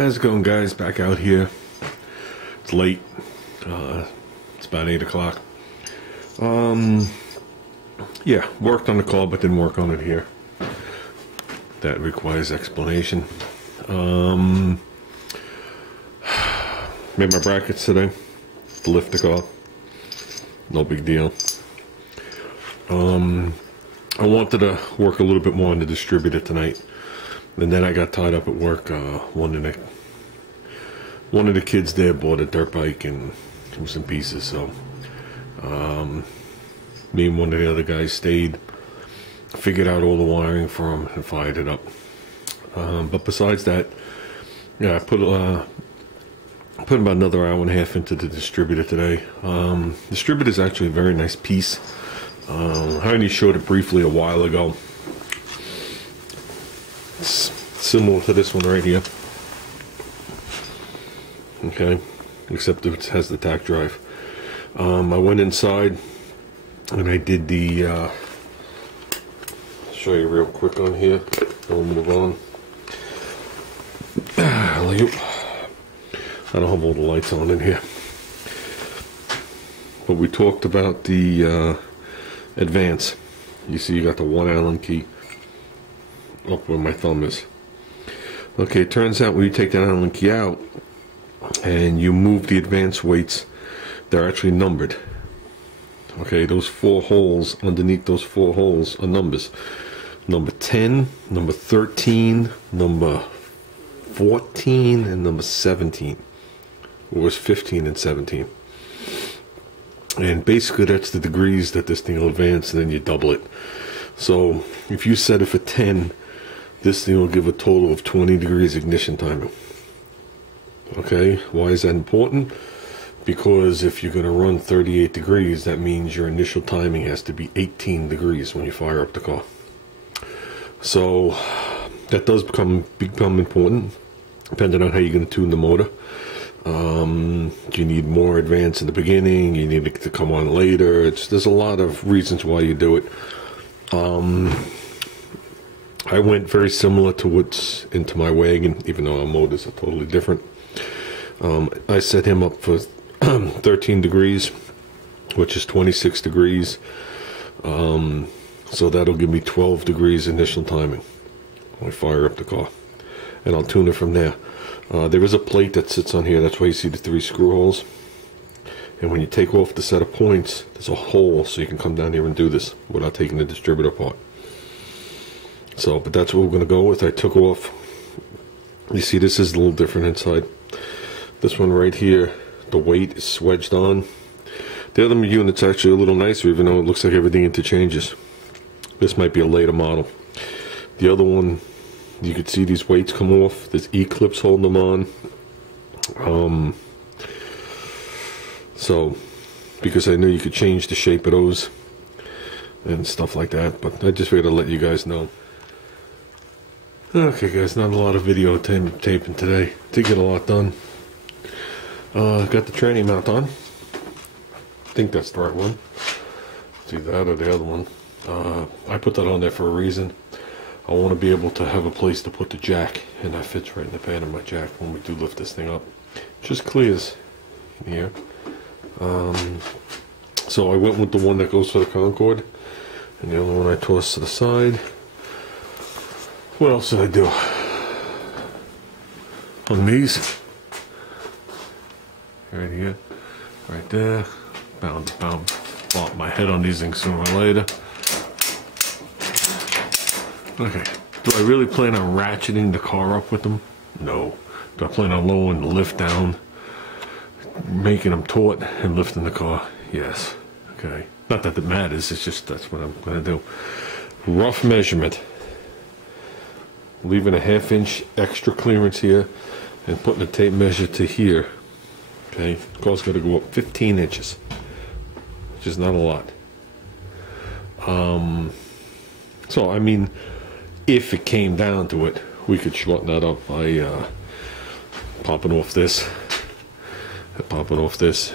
How's it going, guys? Back out here. It's late. It's about 8 o'clock. Yeah, worked on the car but didn't work on it here. That requires explanation. Made my brackets today to lift the car. No big deal. I wanted to work a little bit more on the distributor tonight. And then I got tied up at work. One of the kids there bought a dirt bike and it was in pieces. So me and one of the other guys stayed, figured out all the wiring for him, and fired it up. But besides that, yeah, I put about another hour and a half into the distributor today. Distributor is actually a very nice piece. I only showed it briefly a while ago. It's similar to this one right here. Okay, except it has the tack drive. I went inside and I did the I'll show you real quick on here. We'll move on. I don't have all the lights on in here, but we talked about the advance. You see you got the 1 Allen key up where my thumb is. Okay, it turns out when you take that Allen key out and you move the advance weights, they're actually numbered. Okay, those 4 holes, underneath those 4 holes are numbers. Number 10, number 13, number 14, and number 17. It was 15 and 17. And basically that's the degrees that this thing will advance, and then you double it. So if you set it for 10, this thing will give a total of 20 degrees ignition timing. Okay, why is that important? Because if you're going to run 38 degrees, that means your initial timing has to be 18 degrees when you fire up the car. So that does become important, depending on how you're going to tune the motor. You need more advance in the beginning, you need it to come on later. There's a lot of reasons why you do it. I went very similar to what's into my wagon, even though our motors are totally different. I set him up for 13 degrees, which is 26 degrees. So that'll give me 12 degrees initial timing when I fire up the car. And I'll tune it from there. There is a plate that sits on here. That's why you see the 3 screw holes. And when you take off the set of points, there's a hole so you can come down here and do this without taking the distributor apart. So, but that's what we're going to go with. I took off. You see, this is a little different inside. This one right here, the weight is wedged on. The other unit's actually a little nicer, even though it looks like everything interchanges. This might be a later model. The other one, you could see these weights come off. There's E-clips holding them on. So, because I knew you could change the shape of those and stuff like that, but I just figured I'd let you guys know. Okay, guys, not a lot of video taping today. Did get a lot done. Got the tranny mount on. I think that's the right one. It's either that or the other one. I put that on there for a reason. I want to be able to have a place to put the jack, and that fits right in the pan of my jack when we do lift this thing up. Just clears in here. So I went with the one that goes for the Concord, and the other one I tossed to the side. What else did I do? On these. Right here. Right there. Bump my head on these things sooner or later. Okay. Do I really plan on ratcheting the car up with them? No. Do I plan on lowering the lift down, making them taut, and lifting the car? Yes. Okay. Not that it matters, it's just that's what I'm going to do. Rough measurement. Leaving a 1/2 inch extra clearance here and putting a tape measure to here. Okay. The car's got to go up 15 inches, which is not a lot. So, I mean, if it came down to it, we could shorten that up by popping off this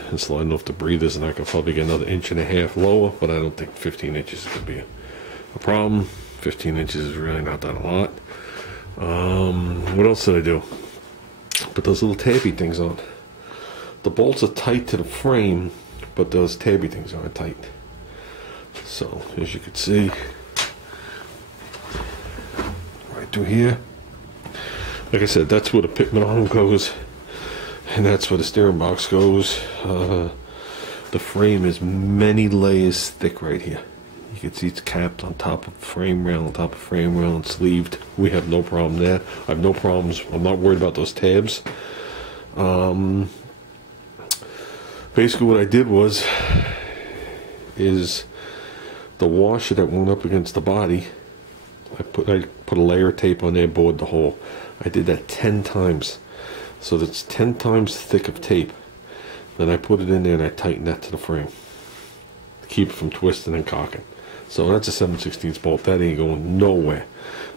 and sliding off the breathers, and I could probably get another 1.5 inches lower, but I don't think 15 inches is going to be a problem. 15 inches is really not that a lot. What else did I do? put those little tabby things on. The bolts are tight to the frame, but those tabby things aren't tight. So as you can see, right through here, like I said, that's where the pitman arm goes, and that's where the steering box goes. The frame is many layers thick right here. You can see it's capped on top of frame rail, on top of frame rail, and sleeved. We have no problem there. I have no problems. I'm not worried about those tabs. Basically what I did is the washer that went up against the body, I put a layer of tape on there, bored the hole. I did that 10 times. So that's 10 times thick of tape. Then I put it in there and I tightened that to the frame to keep it from twisting and cocking. So that's a 7/16 bolt. That ain't going nowhere.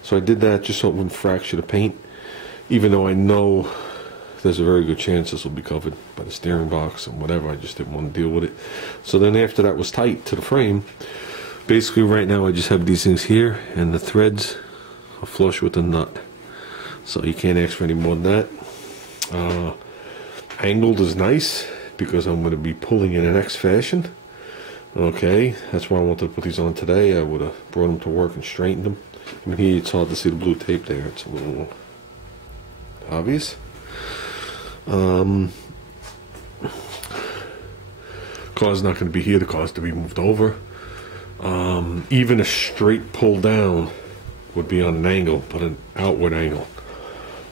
So I did that just so it wouldn't fracture the paint, even though I know there's a very good chance this will be covered by the steering box and whatever. I just didn't want to deal with it. So then after that was tight to the frame, basically right now I just have these things here, and the threads are flush with the nut. So you can't ask for any more than that. Angled is nice because I'm going to be pulling in an X fashion. Okay, that's why I wanted to put these on today. I would have brought them to work and straightened them. I mean, here it's hard to see the blue tape there. It's a little obvious. Car's not going to be here. The car's to be moved over. Even a straight pull down would be on an angle, but an outward angle.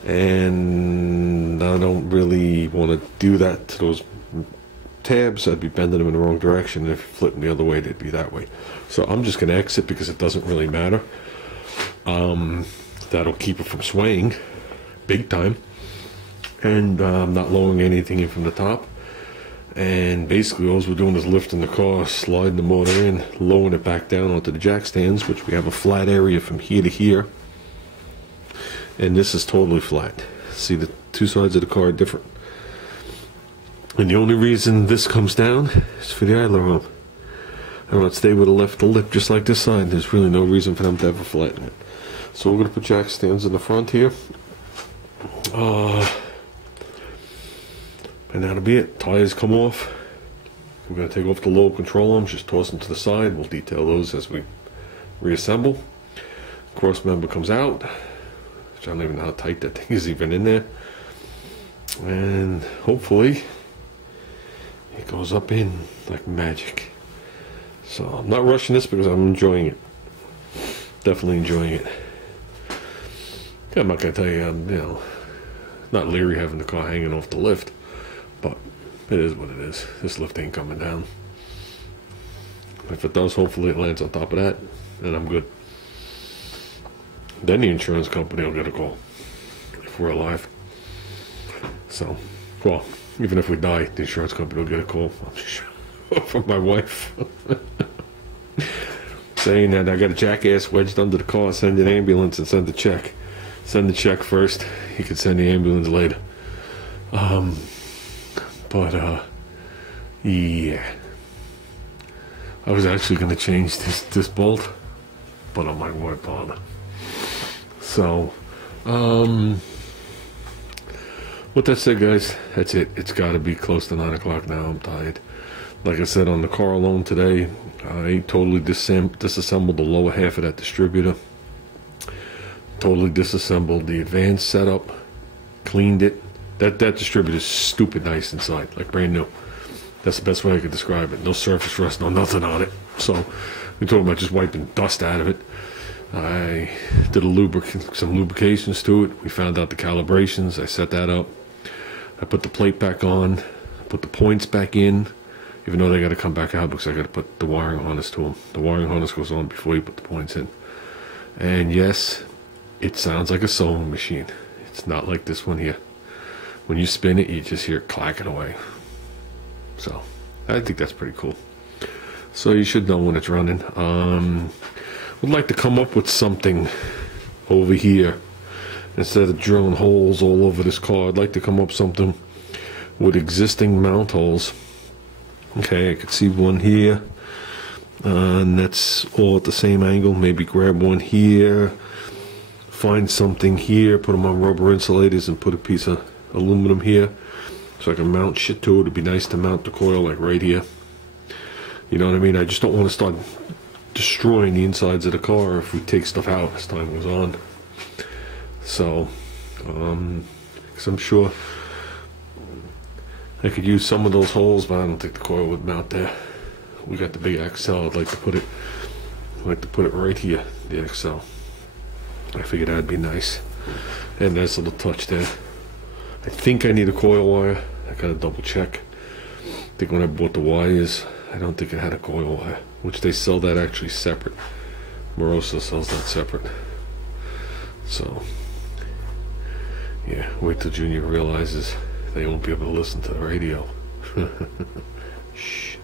And I don't really want to do that to those tabs. I'd be bending them in the wrong direction, and if you flip them the other way, they'd be that way. So I'm just going to exit because it doesn't really matter. That'll keep it from swaying big time. And I'm not lowering anything in from the top. And basically all we're doing is lifting the car, sliding the motor in, lowering it back down onto the jack stands, which we have a flat area from here to here. And this is totally flat. See, the two sides of the car are different. And the only reason this comes down is for the idler arm. I want to stay with the lip just like this side. There's really no reason for them to ever flatten it. So we're going to put jack stands in the front here. And that'll be it. Tires come off. We're going to take off the low control arms, just toss them to the side. We'll detail those as we reassemble. Cross member comes out, which I don't even know how tight that thing is even in there. And hopefully it goes up in like magic. So I'm not rushing this because I'm enjoying it. Definitely enjoying it. I'm not going to tell you, you know, not leery having the car hanging off the lift. But it is what it is. This lift ain't coming down. If it does, hopefully it lands on top of that, and I'm good. Then the insurance company will get a call if we're alive. So, well, even if we die, the insurance company will get a call from my wife saying that I got a jackass wedged under the car. Send an ambulance and send the check. Send the check first. You can send the ambulance later. Yeah. I was actually going to change this bolt, but I'm like, why bother? So, with that said, guys, that's it. It's got to be close to 9 o'clock now. I'm tired. Like I said, on the car alone today, I totally disassembled the lower half of that distributor. Totally disassembled the advanced setup. Cleaned it. That distributor is stupid nice inside, like brand new. That's the best way I could describe it. No surface rust, no nothing on it. So we're talking about just wiping dust out of it. I did some lubrications to it. We found out the calibrations. I set that up. I put the plate back on. I put the points back in, even though they got to come back out because I got to put the wiring harness to them. The wiring harness goes on before you put the points in. And yes, it sounds like a sewing machine. It's not like this one here. When you spin it, you just hear it clacking away. So, I think that's pretty cool. So you should know when it's running. Would like to come up with something over here. Instead of drilling holes all over this car, I'd like to come up with something with existing mount holes. Okay, I could see one here. And that's all at the same angle. Maybe grab one here. Find something here, put them on rubber insulators and put a piece of aluminum here, so I can mount shit to it. It'd be nice to mount the coil like right here. You know what I mean? I just don't want to start destroying the insides of the car if we take stuff out as time goes on. So, because I'm sure I could use some of those holes, but I don't think the coil would mount there. We got the big XL. I'd like to put it right here, the XL. I figured that'd be nice. And nice little touch there. I think I need a coil wire. I gotta double check. I think when I bought the wires, I don't think it had a coil wire, which they sell that actually separate. Moroso sells that separate. So, yeah, wait till Junior realizes they won't be able to listen to the radio. Shh.